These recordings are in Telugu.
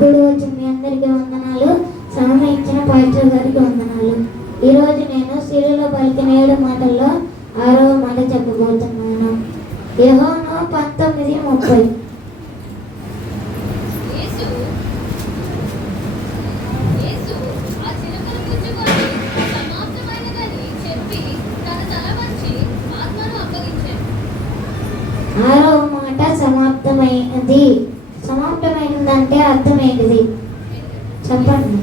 కూడి వచ్చిన మీ అందరికీ వందనాలు. సమయం ఇచ్చిన పాస్టర్ గారికి వందనాలు. ఈరోజు నేను సిలువలో పలికిన 7 మాటల్లో 6వ మాట చెప్పబోతున్నాను. యోహాను 19:30. ఆరవ మాట సమాప్తమైనది. సమాప్తమైనదంటే అర్థమైనది చెప్పండి.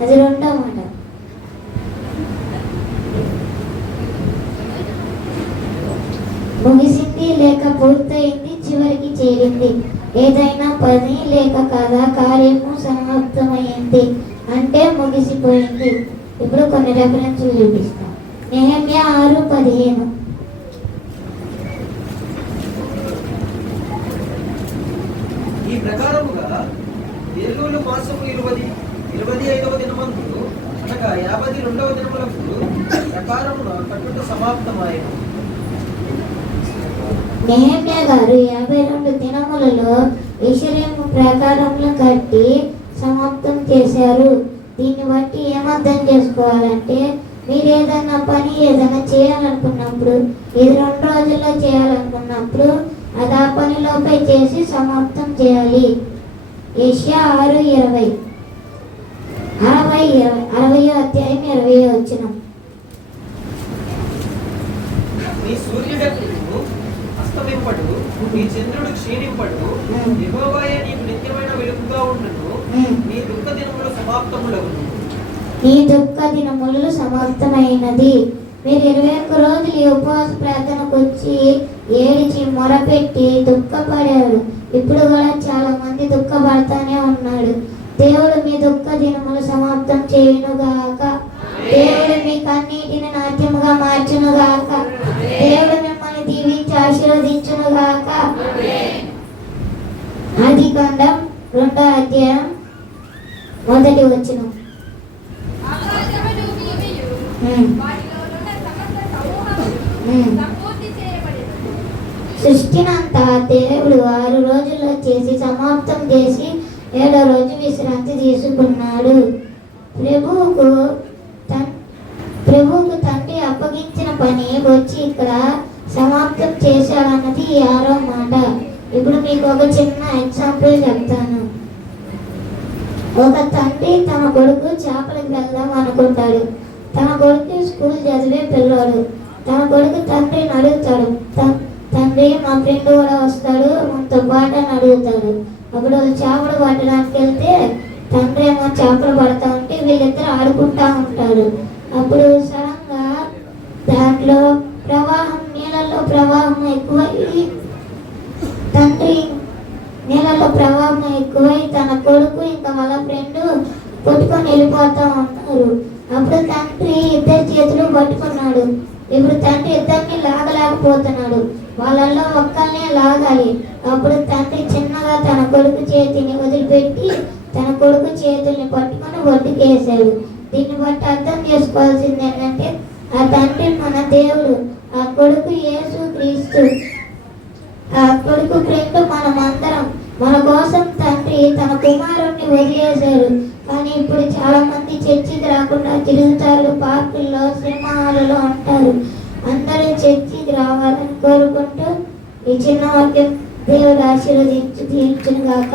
అది రెండవ మాట. ముగిసింది లేక పూర్తయింది, చివరికి చేరింది. ఏదైనా పని లేక కదా కార్యము సమాప్తమైంది అంటే ముగిసిపోయింది. ఇప్పుడు కొన్ని రెఫరెన్సులు చూపిస్తాం. నెహెమ్యా 6:15. ఈ ప్రకారముగా ఏలూరు మాసము 25వ దినమందు అనగా 52వ దినములకు ప్రకారమున కట్టుట సమాప్తమాయెను. నెహెమ్యా గారు 52 దినములలో యెరూషలేము ప్రకారములు కట్టి సమాప్తం చేశారు. దీన్ని బట్టి ఏమర్థం చేసుకోవాలంటే, మీరు ఏదైనా పని ఏదైనా చేయాలనుకున్నప్పుడు, ఇది 2 రోజుల్లో చేయాలనుకున్నప్పుడు అది ఆ పనిలోపై చేసి సమాప్తం చేయాలి. యెషయా 6:20. 60వ అధ్యాయం 20వ వచనం. నీ సూర్యుడు అస్తమింపడు, నీ చంద్రుడు క్షీణింపడు, యెహోవాయే నీకు నిత్యమైన వెలుగుగా ఉండును. నీ దుఃఖ దినములు సమాప్తములగును. నీ దుఃఖ దినములు సమాప్తమైనది. మీరు 21 రోజులు ఈ ఉపవాస ప్రార్థనకు వచ్చి ఏడిచి మొరపెట్టి దుఃఖపడారు. ఇప్పుడు కూడా చాలా మంది దుఃఖపడతానే ఉన్నాడు. దేవుడు మీ దుఃఖ దినములు సమాప్తం చేయునుగాక. దేవుడు మీ కన్నీటిని నాట్యముగా మార్చునుగాక. దేవుడు మిమ్మల్ని దీవించి ఆశీర్వదించునుగాక. ఆదికాండం 2వ అధ్యాయం 1వ వచనం. సృష్టినంతా దేవుడు 6 రోజుల్లో చేసి సమాప్తం చేసి 7వ రోజు విశ్రాంతి తీసుకున్నాడు. ప్రభువుకు తండ్రి అప్పగించిన పని వచ్చి ఇక్కడ సమాప్తం చేశాడన్నది 6వ మాట. ఇప్పుడు మీకు ఒక చిన్న ఎగ్జాంపుల్ చెప్తాను. ఒక తండ్రి తన కొడుకు చేపలకు వెళ్దాం అనుకుంటాడు. తన కొడుకు స్కూల్ చదివే పిల్లోడు. తన కొడుకు తండ్రిని అడుగుతాడు, తండ్రి మా ఫ్రెండ్ కూడా వస్తాడు మనతో పాటు అని అడుగుతాడు. అప్పుడు చేపలు పట్టడానికి వెళ్తే తండ్రి ఏమో చేపలు పడతా ఉంటే వీళ్ళిద్దరు ఆడుకుంటా ఉంటారు. అప్పుడు సడన్ గా దాంట్లో నీళ్ళల్లో ప్రవాహం ఎక్కువై నీళ్ళలో ప్రవాహం ఎక్కువై తన కొడుకు ఇంకా వాళ్ళ ఫ్రెండ్ కొట్టుకొని వెళ్ళిపోతా ఉంటారు. అప్పుడు తండ్రి ఇద్దరు చేతులు పట్టుకున్నాడు. ఇప్పుడు తండ్రి ఇద్దరిని లాగలేకపోతున్నాడు. వాళ్ళల్లో ఒక్కరినే లాగాలి. అప్పుడు తండ్రి చిన్నగా తన కొడుకు చేతిని వదిలిపెట్టి తన కొడుకు చేతుల్ని పట్టుకొని ఒడ్డుకేసాడు. దీన్ని బట్టి అర్థం చేసుకోవాల్సింది ఏంటంటే, ఆ తండ్రి మన దేవుడు, ఆ కొడుకు యేసు క్రీస్తు, ఆ కొడుకు ఫ్రెండ్ మనమందరం. మన కోసం తండ్రి తన కుమారుణ్ణి వదిలేశారు. కానీ ఇప్పుడు చాలా మంది చర్చికి రాకుండా తిరుగుతారు, పార్కుల్లో సినిమా హాల్లో ఉంటారు. అందరూ చర్చికి రావాలని కోరుకుంటూ ఈ చిన్న వాక్యం దేవుడు ఆశీర్వదించు తీర్చును గాక.